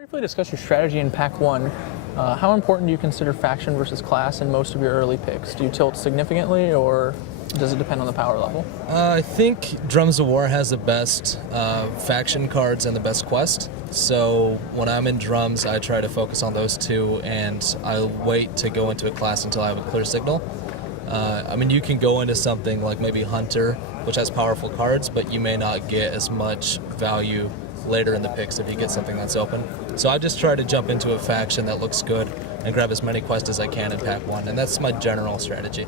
Briefly discuss your strategy in Pack 1. How important do you consider faction versus class in most of your early picks? Do you tilt significantly, or does it depend on the power level? I think Drums of War has the best faction cards and the best quest. So when I'm in drums, I try to focus on those two, and I wait to go into a class until I have a clear signal. You can go into something like maybe Hunter, which has powerful cards, but you may not get as much value later in the picks if you get something that's open. So I just try to jump into a faction that looks good and grab as many quests as I can in Pack 1, and that's my general strategy.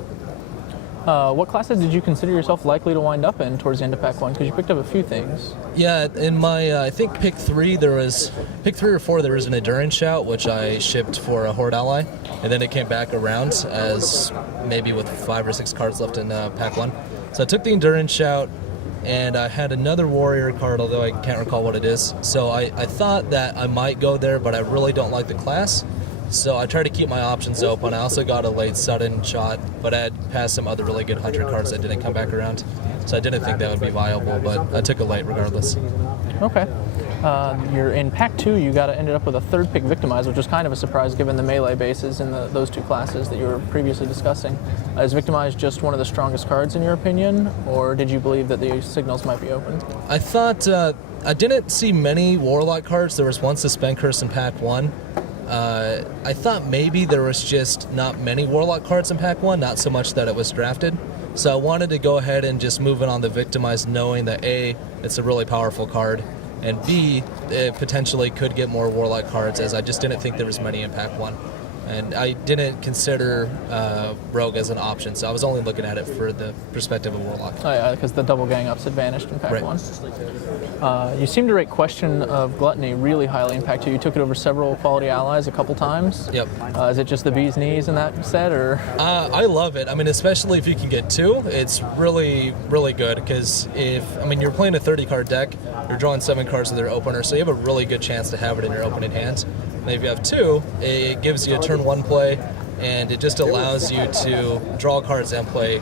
What classes did you consider yourself likely to wind up in towards the end of Pack 1? Because you picked up a few things. Yeah, in my, I think pick 3 or 4, there was an Endurance Shout, which I shipped for a Horde ally, and then it came back around as maybe with 5 or 6 cards left in Pack 1. So I took the Endurance Shout, and I had another Warrior card, although I can't recall what it is. So I thought that I might go there, but I really don't like the class. So I tried to keep my options open. I also got a late sudden shot, but I had passed some other really good Hunter cards that didn't come back around. So I didn't think that would be viable, but I took a late regardless. Okay. You're in Pack 2, you ended up with a third pick Victimize, which was kind of a surprise given the melee bases in those two classes that you were previously discussing. Is Victimize just one of the strongest cards in your opinion, or did you believe that the signals might be open? I thought, I didn't see many Warlock cards. There was one Suspend Curse in Pack 1. I thought maybe there was just not many Warlock cards in Pack 1, not so much that it was drafted. So I wanted to go ahead and just move it on the Victimize, knowing that A, it's a really powerful card, and B, it potentially could get more Warlock cards, as I just didn't think there was many in Pack 1. And I didn't consider Rogue as an option, so I was only looking at it for the perspective of Warlock. Oh yeah, because the double gang ups had vanished in Pack 1. You seem to rate Question of Gluttony really highly in Pack 2. You took it over several quality allies a couple times. Yep. Is it just the bee's knees in that set, or? I love it. Especially if you can get 2, it's really, really good, because you're playing a 30-card deck, you're drawing 7 cards to their opener, so you have a really good chance to have it in your opening hand. And if you have 2, it gives you a turn 1 play, and it just allows you to draw cards and play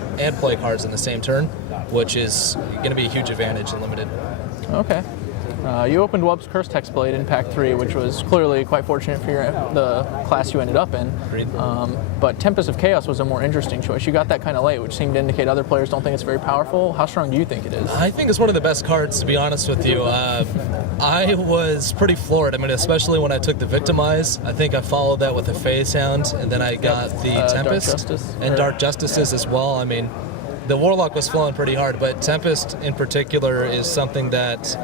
cards in the same turn, which is going to be a huge advantage in Limited. Okay. You opened Wubb's Cursed Hexblade in Pack 3, which was clearly quite fortunate for the class you ended up in. But Tempest of Chaos was a more interesting choice. You got that kind of late, which seemed to indicate other players don't think it's very powerful. How strong do you think it is? I think it's one of the best cards, to be honest with you. I was pretty floored. especially when I took the Victimize. I think I followed that with a Phase Hound, and then I got the Tempest Dark Justices as well. The Warlock was flowing pretty hard, but Tempest in particular is something that,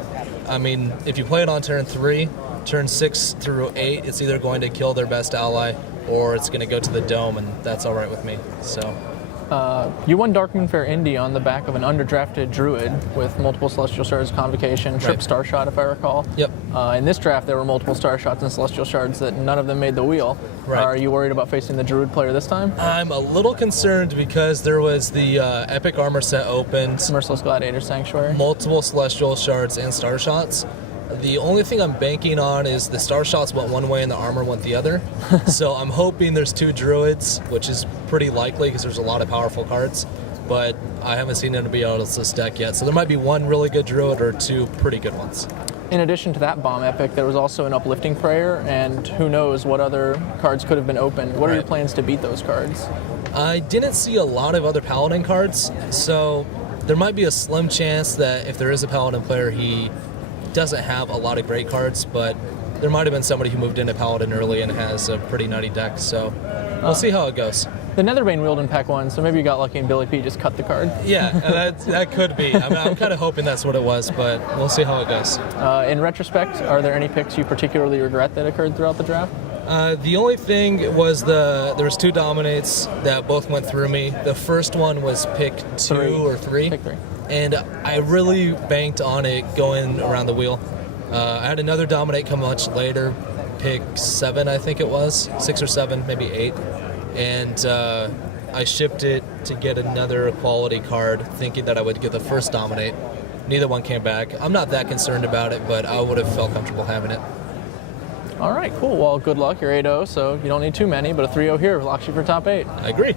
if you play it on turn 3, turn 6 through 8, it's either going to kill their best ally or it's going to go to the Dome, and that's all right with me. So. You won Darkmoon Fair Indy on the back of an underdrafted Druid with multiple Celestial Shards, Convocation, Trip Star Shot, if I recall. Yep. In this draft, there were multiple Star Shots and Celestial Shards that none of them made the wheel. Right. Are you worried about facing the Druid player this time? I'm a little concerned because there was the Epic Armor set opened. Merciless Gladiator Sanctuary. Multiple Celestial Shards and Star Shots. The only thing I'm banking on is the Star Shots went one way and the Armor went the other. So I'm hoping there's 2 Druids, which is pretty likely because there's a lot of powerful cards. But I haven't seen anybody else's deck yet. So there might be 1 really good Druid or 2 pretty good ones. In addition to that bomb epic, there was also an Uplifting Prayer, and who knows what other cards could have been opened. What are your plans to beat those cards? I didn't see a lot of other Paladin cards, so there might be a slim chance that if there is a Paladin player, he doesn't have a lot of great cards, but there might have been somebody who moved into Paladin early and has a pretty nutty deck, so we'll see how it goes. The Netherbane wheeled in Pack 1, so maybe you got lucky and Billy P just cut the card. Yeah, that could be. I'm kind of hoping that's what it was, but we'll see how it goes. In retrospect, are there any picks you particularly regret that occurred throughout the draft? The only thing was there was 2 Dominates that both went through me. The first one was pick 2 or 3. Pick 3. And I really banked on it going around the wheel. I had another Dominate come much later, pick 7 I think it was, 6 or 7, maybe 8. And I shipped it to get another quality card, thinking that I would get the first Dominate. Neither one came back. I'm not that concerned about it, but I would have felt comfortable having it. All right, cool. Well, good luck. You're 8-0, so you don't need too many, but a 3-0 here locks you for top 8. I agree.